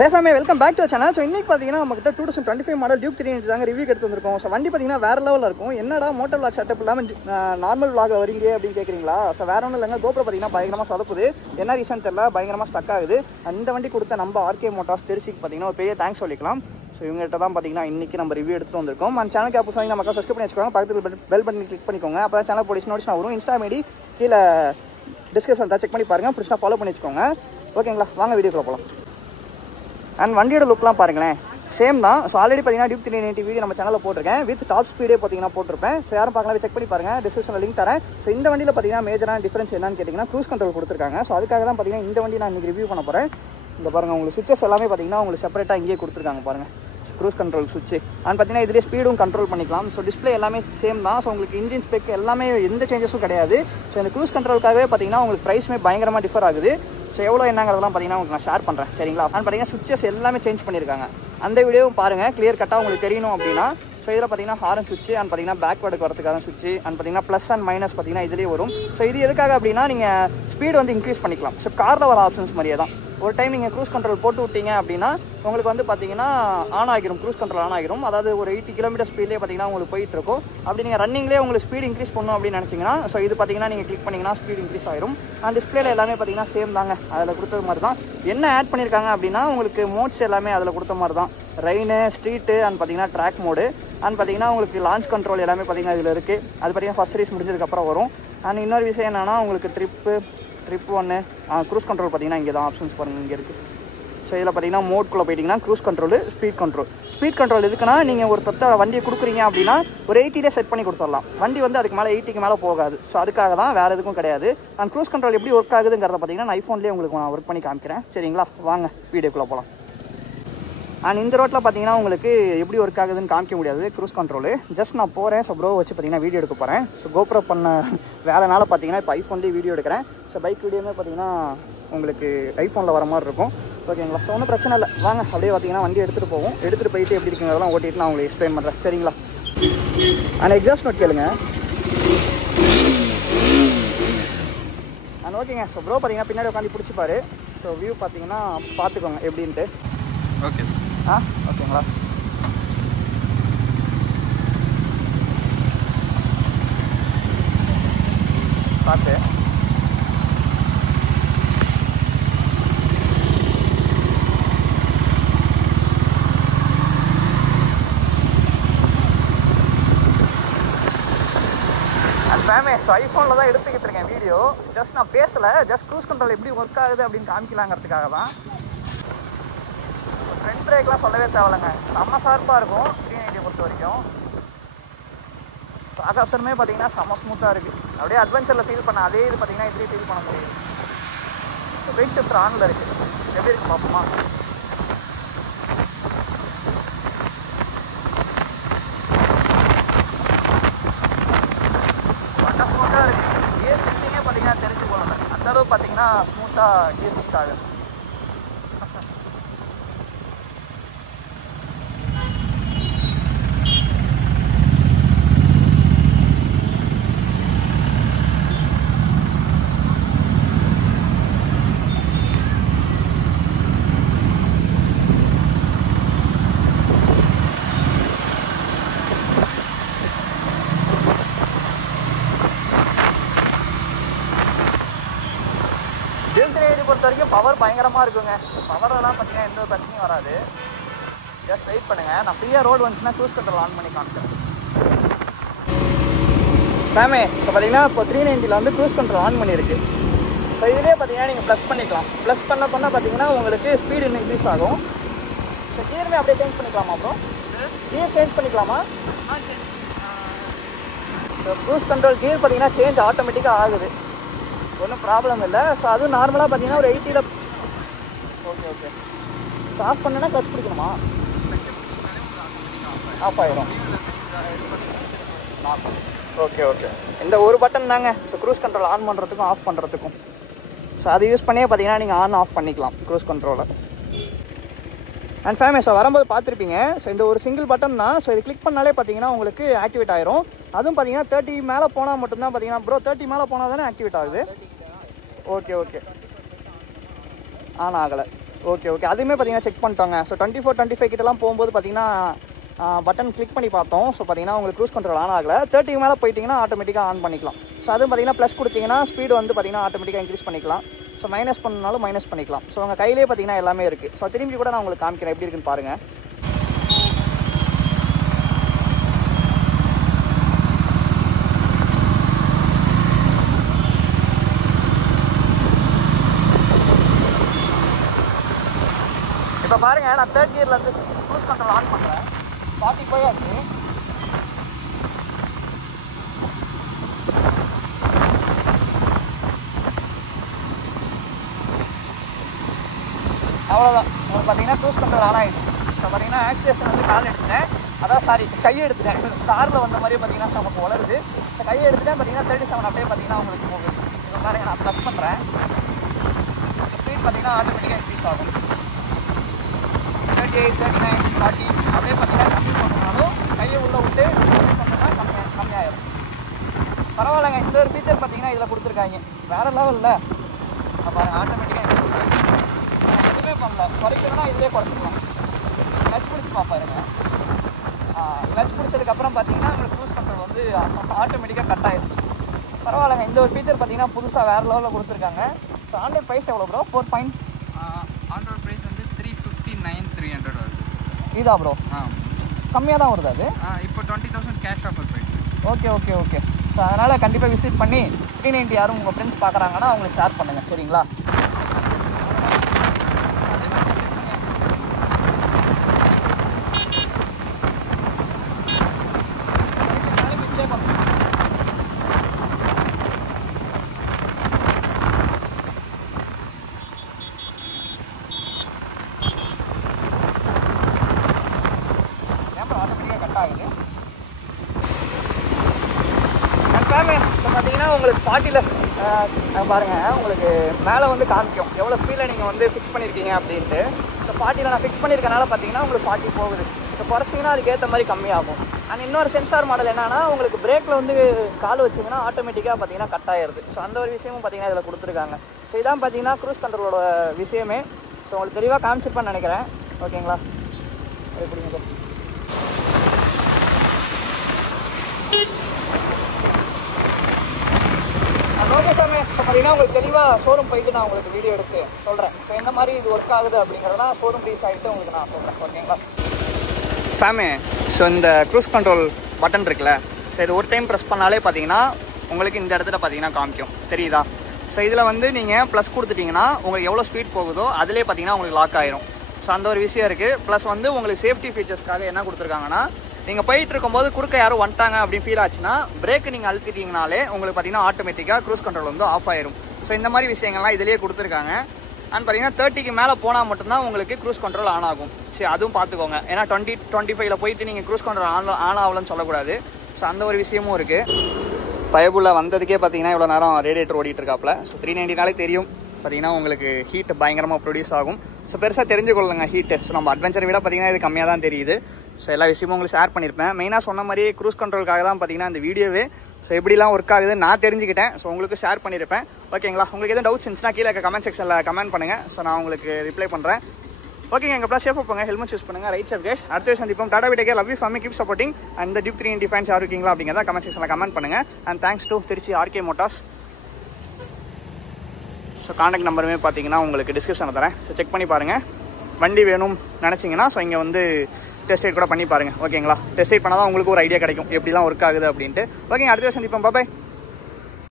பேசாமே welcome back to channel. So இன்னைக்கு பார்த்தீங்கன்னா நம்மகிட்ட 2025 மாடல் டியூக் 390 தாங்க ரிவ்யூ எடுத்து வந்திருக்கோம். ஸோ வண்டி பார்த்தீங்கன்னா வேறு லெவலில் இருக்கும். என்னடா மோட்டர் விளாக் செட்டப் இல்லாமல் நார்மல் விளாகில் வரீங்க அப்படின்னு கேட்குறீங்களா? ஸோ வேறு ஒன்றும் இல்லைங்க, கோப்ரோ பார்த்தீங்கன்னா பயங்கரமாக சொதப்புது. என்ன ரீசன் தெரியல, பயங்கரமாக ஸ்டக் ஆகுது. அந்த வண்டி கொடுத்த நம்ம ஆர்கே மோட்டார்ஸ் திருச்சிக்கு பார்த்தீங்கன்னா ஒரு பெரிய தேங்க்ஸ் சொல்லிக்கலாம். ஸோ இவங்ககிட்ட தான் பார்த்தீங்கன்னா இன்றைக்கி நம்ம ரிவ்யூ எடுத்துகிட்டு வந்திருக்கோம். அந்த சேனலுக்கு அப்போ சொல்லி நம்ம சப்ஸ்கிரைப் பண்ணி வச்சுக்கோங்க. பக்கத்தில் பெல் பட்டன் கிளிக் பண்ணிக்கோங்க. அப்போ தான் சேனல் போலீஸ் நோட்டிஸ் வரும். இன்ஸ்டா மீடி கீழே டிஸ்கிரிப்ஷன் தான் செக் பண்ணி பாருங்கள், பிடிச்சா ஃபாலோ பண்ணி வச்சுக்கோங்க. ஓகேங்களா, வாங்க வீடியோக்குள்ள போகலாம். அண்ட் வண்டியோட லுக்லாம் பாருங்களேன், சேம் தான். ஸோ ஆல்ரெடி பார்த்தீங்கன்னா டியூக் 390 வீடியோ நம்ம சேனலில் போட்டிருக்கேன். வித் டாப் ஸ்பீடே பார்த்தீங்கன்னா போட்டிருப்பேன். ஸோ யாரும் பார்க்கலாம், செக் பண்ணி பாருங்கள், டிஸ்கிரிப்ஷனில் லிங்க் தரேன். ஸோ இந்த வண்டியில் பார்த்தீங்கன்னா மேஜரான டிஃபரன்ஸ் என்னன்னு கேட்டிங்கன்னா க்ரூஸ் கண்ட்ரோல் கொடுத்துருக்காங்க. ஸோ அதுக்காக தான் பார்த்தீங்கன்னா இந்த வண்டி நான் இன்றைக்கி ரிவ்யூ பண்ண போகிறேன். இந்த பாருங்கள், உங்களுக்கு சுவிச்சஸ் எல்லாமே பார்த்தீங்கன்னா உங்களுக்கு செப்பரேட்டாக இங்கேயே கொடுத்துருக்காங்க பாருங்கள், க்ரூஸ் கண்ட்ரோல் சுவிட்ச். அண்ட் பார்த்தீங்கன்னா இதிலே ஸ்பீடும் கண்ட்ரோல் பண்ணிக்கலாம். ஸோ டிஸ்பிளே எல்லாமே சேம் தான். ஸோ உங்களுக்கு இன்ஜின் ஸ்பெக் எல்லாமே எந்த சேஞ்சஸும் கிடையாது. ஸோ இந்த க்ரூஸ் கண்ட்ரோலுக்காகவே பார்த்தீங்கன்னா உங்களுக்கு ப்ரைஸுமே பயங்கரமாக டிஃபர் ஆகுது. ஸோ எவ்வளோ என்னங்கிறதெல்லாம் பார்த்தீங்கன்னா உங்களுக்கு நான் ஷேர் பண்ணுறேன், சரிங்களா? அண்ட் பார்த்தீங்கன்னா சுவிச்சஸ் எல்லாமே சேஞ்ச் பண்ணியிருக்காங்க. அந்த வீடியோவும் பாருங்கள், கிளியர் கட்டாக உங்களுக்கு தெரியணும் அப்படின்னா. ஸோ இதில் பார்த்தீங்கன்னா ஹாரன் சுவிட்ச், அண்ட் பார்த்தீங்கன்னா பேக்வேர்டுக்கு வரதுக்கான சுவிட்ச், அண்ட் பார்த்தீங்கன்னா ப்ளஸ் அண்ட் மைனஸ் பார்த்தீங்கன்னா இதுலேயே வரும். ஸோ இது எதுக்காக அப்படின்னா நீங்கள் ஸ்பீடு வந்து இன்க்ரீஸ் பண்ணிக்கலாம். ஸோ காரில் வர ஆப்ஷன்ஸ் மாதிரியே தான். ஒரு டைம் நீங்கள் க்ரூஸ் கண்ட்ரோல் போட்டு விட்டீங்க அப்படின்னா உங்களுக்கு வந்து பார்த்தீங்கன்னா ஆன் ஆகிரும், க்ரூஸ் கண்ட்ரோல் ஆன் ஆகிரும். அதாவது ஒரு 80 கிலோமீட்டர் ஸ்பீட்லேயே பார்த்தீங்கன்னா உங்களுக்கு போயிட்டு இருக்கும். அப்படி நீங்கள் ரன்னிங்லேயே உங்களுக்கு ஸ்பீடு இன்க்ரீஸ் பண்ணணும் அப்படின்னு நினச்சிங்கன்னா ஸோ இது பார்த்தீங்கன்னா நீங்கள் கிளிக் பண்ணிங்கன்னா ஸ்பீடு இன்க்ரீஸ் ஆகிரும். அந்த டிஸ்பிளேல எல்லாமே பார்த்தீங்கன்னா சேம் தாங்க, அதில் கொடுத்தது மாதிரி தான். என்ன ஆட் பண்ணியிருக்காங்க அப்படின்னா உங்களுக்கு மோட்ஸ் எல்லாமே அதில் கொடுத்த மாதிரி தான். ரெயினு, ஸ்ட்ரீட்டு, அண்ட் பார்த்தீங்கன்னா ட்ராக் மோடு, அண்ட் பார்த்தீங்கன்னா உங்களுக்கு லான்ச் கண்ட்ரோல் எல்லாமே பார்த்தீங்கன்னா இதில் இருக்குது. அது பார்த்தீங்கன்னா ஃபஸ்ட் ரேஸ் முடிஞ்சதுக்கப்புறம் வரும். அண்ட் இன்னொரு விஷயம் என்னென்னா உங்களுக்கு ட்ரிப் 1 க்ரூஸ் கண்ட்ரோல் பார்த்தீங்கன்னா இங்கே தான் ஆப்ஷன்ஸ் பாருங்கள், இங்கே இருக்குது. ஸோ இதில் பார்த்தீங்கன்னா மோட்குள்ளே போயிட்டிங்கன்னா க்ரூஸ் கண்ட்ரோல், ஸ்பீட் கண்ட்ரோல் எதுக்குன்னா நீங்கள் ஒரு தொட்ட வண்டியை கொடுக்குறீங்க அப்படின்னா ஒரு 80லே செட் பண்ணி கொடுத்துடலாம். வண்டி வந்து அதுக்கு மேலே 80க்கு மேலே போகாது. ஸோ அதுக்காக தான், வேறு எதுக்கும் கிடையாது. அண்ட் க்ரூஸ் கண்ட்ரோல் எப்படி ஒர்க் ஆகுதுங்கிறத பார்த்தீங்கன்னா நான் ஐஃபோன்லேயே உங்களுக்கு நான் ஒர்க் பண்ணி காமிக்கிறேன், சரிங்களா? வாங்க வீடியோக்குள்ளே போகலாம். அண்ட் இந்த ரோட்டில் பார்த்தீங்கன்னா உங்களுக்கு எப்படி ஒர்க் ஆகுதுன்னு காமிக்க முடியாது க்ரூஸ் கண்ட்ரோலு. ஜஸ்ட் நான் போகிறேன். ஸோ ப்ரோ வச்சு பார்த்தீங்கன்னா வீடியோ எடுக்க போகிறேன். ஸோ கோப்ரோ பண்ண வேலைனால பார்த்தீங்கன்னா இப்போ ஐஃபோன்லேயே வீடியோ எடுக்கிறேன். ஸோ பைக் வீடியோமே பார்த்தீங்கன்னா உங்களுக்கு ஐஃபோனில் வர மாதிரி இருக்கும், ஓகேங்களா? ஸோ ஒன்றும் பிரச்சனை இல்லை, வாங்க அப்படியே பார்த்தீங்கன்னா வண்டி எடுத்துகிட்டு போவோம். எடுத்துகிட்டு போயிட்டு எப்படி இருக்குங்கிறதெல்லாம் ஓட்டிட்டு நான் உங்களுக்கு எக்ஸ்பிளைன் பண்ணுறேன், சரிங்களா? அண்ட் எக்ஸாஸ்ட் நோட் கேளுங்க. அண்ட் ஓகேங்க. ஸோ ப்ரோ பார்த்தீங்கன்னா பின்னாடி உட்காந்து பிடிச்சிப்பாரு. ஸோ வியூ பார்த்தீங்கன்னா பார்த்துக்கோங்க எப்படின்ட்டு. ஓகே ஓகேங்களா? பார்த்து ஸோ ஐஃபோனில் தான் எடுத்துக்கிட்டு இருக்கேன் வீடியோ. ஜஸ்ட் நான் பேசலை, ஜஸ்ட் க்ரூஸ் கண்ட்ரோல் எப்படி ஒர்க் ஆகுது அப்படின்னு காமிக்கலாங்கிறதுக்காக தான். ஃப்ரண்ட் பிரேக்லாம் சொல்லவே தேவையில்லைங்க, செம்ம ஷார்ப்பாக இருக்கும் 390 பொறுத்த வரைக்கும். ஷாக் ஆப்ஷனுமே பார்த்தீங்கன்னா செம்ம ஸ்மூத்தாக இருக்குது. அப்படியே அட்வென்ச்சரில் ஃபீல் பண்ண அதே இது பார்த்தீங்கன்னா இதுலேயே ஃபீல் பண்ண முடியும். வெயிட் ஷிஃப்ட் ஆனில் இருக்குது, எப்படி இருக்குது பார்ப்போமா? ஸ்மூத்தாக இருக்குது. கியர் ஷிஃப்டிங்கே பார்த்தீங்கன்னா தெரிஞ்சு போகல, அந்தளவு பார்த்தீங்கன்னா ஸ்மூத்தாக கியர் ஷிஃப்ட் ஆகுது. பொறுத்த வரைக்கும் பவர் பயங்கரமாக இருக்குங்க. பவரெல்லாம் பார்த்தீங்கன்னா எந்த ஒரு பிரச்சனையும் வராது. ஜஸ்ட் வெயிட் பண்ணுங்கள், நான் ஃப்ரீயாக ரோடு வந்துச்சுன்னா க்ரூஸ் கண்ட்ரோல் ஆன் பண்ணி காமிக்கிறேன். மேமே இப்போ பார்த்தீங்கன்னா இப்போ 390 வந்து க்ரூஸ் கண்ட்ரோல் ஆன் பண்ணியிருக்கு. ஸோ இதிலே பார்த்தீங்கன்னா நீங்கள் ப்ளஸ் பண்ணிக்கலாம். ப்ளஸ் பண்ண பார்த்தீங்கன்னா உங்களுக்கு ஸ்பீடு இன்க்ரீஸ் ஆகும். ஸோ கியருமே அப்படியே சேஞ்ச் பண்ணிக்கலாமா அப்புறம்? கியர் சேஞ்ச் பண்ணிக்கலாமா? ஸோ க்ரூஸ் கண்ட்ரோல் கியர் பார்த்தீங்கன்னா சேஞ்ச் ஆட்டோமேட்டிக்காக ஆகுது, ஒன்றும் ப்ராப்ளம் இல்லை. ஸோ அதுவும் நார்மலாக பார்த்தீங்கன்னா ஒரு 80ல். ஓகே. ஸோ ஆஃப் பண்ணனா கிளச் பிடிக்கணுமா? ஆஃப் ஆயிரும். ஓகே. இந்த ஒரு பட்டன் தாங்க ஸோ க்ரூஸ் கண்ட்ரோல் ஆன் பண்ணுறதுக்கும் ஆஃப் பண்ணுறதுக்கும். ஸோ அது யூஸ் பண்ணியே பார்த்தீங்கன்னா நீங்கள் ஆன் ஆஃப் பண்ணிக்கலாம் க்ரூஸ் கண்ட்ரோலை. அண்ட் ஃபேமஸ் வரும்போது பார்த்துருப்பீங்க. ஸோ இந்த ஒரு சிங்கிள் பட்டன் தான். ஸோ இது கிளிக் பண்ணாலே பார்த்தீங்கன்னா உங்களுக்கு ஆக்டிவேட் ஆயிரும். அதுவும் பார்த்தீங்கன்னா 30 மேலே போனால் மட்டும்தான் பார்த்தீங்கன்னா ப்ரோ 30 மேலே போனால் தானே ஆக்டிவேட் ஆகுது. ஓகே ஆன் ஆகலை. ஓகே ஓகே, அதுவுமே பார்த்தீங்கன்னா செக் பண்ணிட்டோங்க. ஸோ 24, 25 கிட்டலாம் போகும்போது பார்த்தீங்கன்னா பட்டன் கிளிக் பண்ணி பார்த்தோம். ஸோ பார்த்தீங்கன்னா உங்களுக்கு க்ரூஸ் கண்ட்ரோல் ஆன் ஆகலை. 30 மேலே போயிட்டிங்கன்னா ஆட்டோமேட்டிக்காக ஆன் பண்ணிக்கலாம். ஸோ அதுவும் பார்த்தீங்கன்னா ப்ளஸ் கொடுத்தீங்கன்னா ஸ்பீடு வந்து பார்த்தீங்கன்னா ஆட்டோமேட்டிக்காக இன்க்ரீஸ் பண்ணிக்கலாம். ஸோ மைனஸ் பண்ணாலும் மைனஸ் பண்ணிக்கலாம். ஸோ உங்கள் கையிலே பார்த்தீங்கன்னா எல்லாமே இருக்குது. ஸோ திரும்பி கூட நான் உங்களுக்கு காமிக்கிறேன் எப்படி இருக்குன்னு பாருங்கள். இப்போ பாருங்கள், நான் 3rd கியர்லேருந்து க்ரூஸ் கண்ட்ரோல் ஆன் பண்ணுறேன். 45 ஆச்சு. அவ்வளோதான், உங்களுக்கு பார்த்தீங்கன்னா க்ரூஸ் கண்ட்ரோல் ஆன் ஆகிடுச்சு. இப்போ பார்த்தீங்கன்னா ஆக்சிலேஷன் வந்து கால் எடுத்துட்டேன், அதான் சாரி கையை எடுத்துட்டேன். காரில் வந்த மாதிரி பார்த்தீங்கன்னா நமக்கு வளருது. இப்போ கையை எடுத்துட்டேன் பார்த்தீங்கன்னா 37 அப்படியே பார்த்தீங்கன்னா உங்களுக்கு போகுது. இப்போ பாருங்கள், நான் ப்ளஸ் பண்ணுறேன். ஸ்பீட் பார்த்தீங்கன்னா ஆட்டோமேட்டிக்காக இன்க்ரீஸ் ஆகும். 38, 39, 40 அப்படியே பார்த்தீங்கன்னா கம்மி பண்ணாலும் கையை உள்ளே விட்டு பண்ணோம்னா கம்மியாயிடும். பரவாயில்லைங்க, இந்த ஒரு ஃபீச்சர் பார்த்தீங்கன்னா இதில் கொடுத்துருக்காங்க, வேறு லெவலில். பாருங்கள், ஆட்டோமேட்டிக்காக இன்க்ரீஸ் ஆகிடும். எதுவுமே பண்ணல, குறைக்கணும்னா இதிலே குறைச்சிக்கலாம். கிளச் பிடிச்சி பார்ப்பாருங்க. கிளச் பிடிச்சதுக்கப்புறம் பார்த்தீங்கன்னா உங்களுக்கு க்ரூஸ் கண்ட்ரோல் வந்து ஆட்டோமேட்டிக்காக கட் ஆகிடும். பரவாயில்லைங்க, இந்த ஒரு ஃபீச்சர் பார்த்தீங்கன்னா புதுசாக வேறு லெவலில் கொடுத்துருக்காங்க. ஸோ ஆண்ட்ராய்ட் ப்ரைஸ் எவ்வளோ ப்ரோ? 4. ஆண்ட்ராய்ட் ப்ரைஸ் வந்து 359,300 வருது. இதா ப்ரோ? கம்மியாக தான் வருது அது. இப்போ 20,000 cash offer prize. Okay okay okay. So அதனால் கண்டிப்பாக விசிட் பண்ணி 390 யாரும் உங்கள் ஃப்ரெண்ட்ஸ் பார்க்குறாங்கன்னா அவங்களுக்கு ஷேர் பண்ணுங்கள், சரிங்களா? இப்போ பார்த்தீங்கன்னா உங்களுக்கு 40ல் பாருங்கள், உங்களுக்கு மேலே வந்து காமிக்கும் எவ்வளோ ஸ்பீடில் நீங்கள் வந்து ஃபிக்ஸ் பண்ணியிருக்கீங்க அப்படின்ட்டு. இப்போ 40ல் நான் ஃபிக்ஸ் பண்ணியிருக்கனால பார்த்தீங்கன்னா உங்களுக்கு 40 போகுது. இப்போ குறைச்சிங்கன்னா அதுக்கேற்ற மாதிரி கம்மியாகும். அண்ட் இன்னொரு சென்சார் மாடல் என்னன்னா, உங்களுக்கு பிரேக்கில் வந்து கால் வச்சிங்கன்னா ஆட்டோமேட்டிக்காக பார்த்தீங்கன்னா கட் ஆகிடுது. ஸோ அந்த ஒரு விஷயமும் பார்த்தீங்கன்னா இதில் கொடுத்துருக்காங்க. ஸோ இதான் பார்த்தீங்கன்னா க்ரூஸ் கண்ட்ரோலோட விஷயமே. ஸோ உங்களுக்கு தெளிவாக காமிச்சிருப்பேன்னு நினைக்கிறேன். ஓகேங்களா? எப்படிங்க? ஓகே சாமி, இப்போ பார்த்தீங்கன்னா உங்களுக்கு தெளிவாக ஷோரூம் போயிட்டு நான் உங்களுக்கு வீடியோ எடுத்து சொல்கிறேன். ஸோ எந்த மாதிரி இது ஒர்க் ஆகுது அப்படிங்கிறதெல்லாம் ஷோரூம் ரீச் ஆகிட்டு உங்களுக்கு நான் சொல்கிறேன். ஓகேங்களா ஃபேமி? ஸோ இந்த க்ரூஸ் கண்ட்ரோல் பட்டன் இருக்குல்ல, ஸோ இது ஒரு டைம் ப்ரெஸ் பண்ணாலே பார்த்தீங்கன்னா உங்களுக்கு இந்த இடத்துல பார்த்தீங்கன்னா காமிக்கும், தெரியுதா? ஸோ இதில் வந்து நீங்கள் ப்ளஸ் கொடுத்துட்டிங்கன்னா உங்களுக்கு எவ்வளோ ஸ்பீட் போகுதோ அதிலே பார்த்தீங்கன்னா உங்களுக்கு லாக் ஆயிரும். ஸோ அந்த ஒரு விஷயம் இருக்குது. ப்ளஸ் வந்து உங்களுக்கு சேஃப்டி ஃபீச்சர்ஸ்க்காக என்ன கொடுத்துருக்காங்கன்னா, நீங்கள் போயிட்டு இருக்கும்போது குறுக்க யாரும் வந்துட்டாங்க அப்படின்னு ஃபீல் ஆச்சுன்னா பிரேக்கு நீங்கள் அழுத்திட்டீங்கனாலே உங்களுக்கு பார்த்தீங்கன்னா ஆட்டோமேட்டிக்காக க்ரூஸ் கண்ட்ரோல் வந்து ஆஃப் ஆயிரும். ஸோ இந்த மாதிரி விஷயங்கள்லாம் இதிலேயே கொடுத்துருக்காங்க. அண்ட் பார்த்தீங்கன்னா 30க்கு மேலே போனால் மட்டும்தான் உங்களுக்கு க்ரூஸ் கண்ட்ரோல் ஆன் ஆகும். சரி, அதுவும் பார்த்துக்கோங்க. ஏன்னா 20, 25ல் போயிட்டு நீங்கள் க்ரூஸ் கண்ட்ரோல் ஆன் ஆகலன்னு சொல்லக்கூடாது. ஸோ அந்த ஒரு விஷயமும் இருக்குது. பயபுள்ள வந்ததுக்கே பார்த்தீங்கன்னா இவ்வளோ நேரம் ரேடியேட்டர் ஓடிட்டு இருக்காப்புல. ஸோ 390 தெரியும் பார்த்தீங்கன்னா உங்களுக்கு ஹீட் பயங்கரமாக ப்ரொடியூஸ் ஆகும். ஸோ பெருசாக தெரிஞ்சுக்கொள்ளுங்க ஹீட்டு. ஸோ நம்ம அட்வென்ச்சர் விட பார்த்தீங்கன்னா இது கம்மியாக தான் தெரியுது. ஸோ எல்லா விஷயமும் உங்களுக்கு ஷேர் பண்ணியிருப்பேன். மெயினாக சொன்ன மாதிரி க்ரூஸ் கண்ட்ரோலுக்காக தான் பார்த்தீங்கன்னா இந்த வீடியோவே. ஸோ எப்படிலாம் ஒர்க் ஆகுது நான் தெரிஞ்சுக்கிட்டேன். ஸோ உங்களுக்கு ஷேர் பண்ணியிருப்பேன். ஓகேங்களா? உங்களுக்கு எதுவும் டவுட்ஸ் இருந்துச்சுன்னா கீழே கமெண்ட் செக்ஷனில் கமெண்ட் பண்ணுங்கள். ஸோ நான் உங்களுக்கு ரிப்ளை பண்ணுறேன். ஓகேங்க, எங்கள் ப்ளஸ் சேஃபாக போங்க, ஹெல்மெட் யூஸ் பண்ணுங்கள், ரைட் சேஃப் கேஸ். அடுத்த சந்திப்போம். டாடா விடே, love you family, keep supporting. And இந்த டியூக் 390 ஃபேன்ஸ் யார் இருக்கீங்களா அப்படிங்கிறத கமெண்ட் செக்ஷனில் கமெண்ட் பண்ணுங்கள். And thanks to Trichy RK motors. So contact நம்பருமே பார்த்தீங்கன்னா உங்களுக்கு டிஸ்கிரிப்ஷனில் தரேன். ஸோ செக் பண்ணி பாருங்கள். வண்டி வேணும் நினச்சிங்கன்னா ஸோ இங்கே வந்து டெஸ்ட் ரைட் கூட பண்ணி பாருங்கள். ஓகேங்களா? டெஸ்ட் ரைட் பண்ணால் தான் உங்களுக்கு ஒரு ஐடியா கிடைக்கும் எப்படிலாம் ஒர்க் ஆகுது அப்படின்ட்டு. ஓகேங்க, அடுத்த சந்திப்போம். பாய்.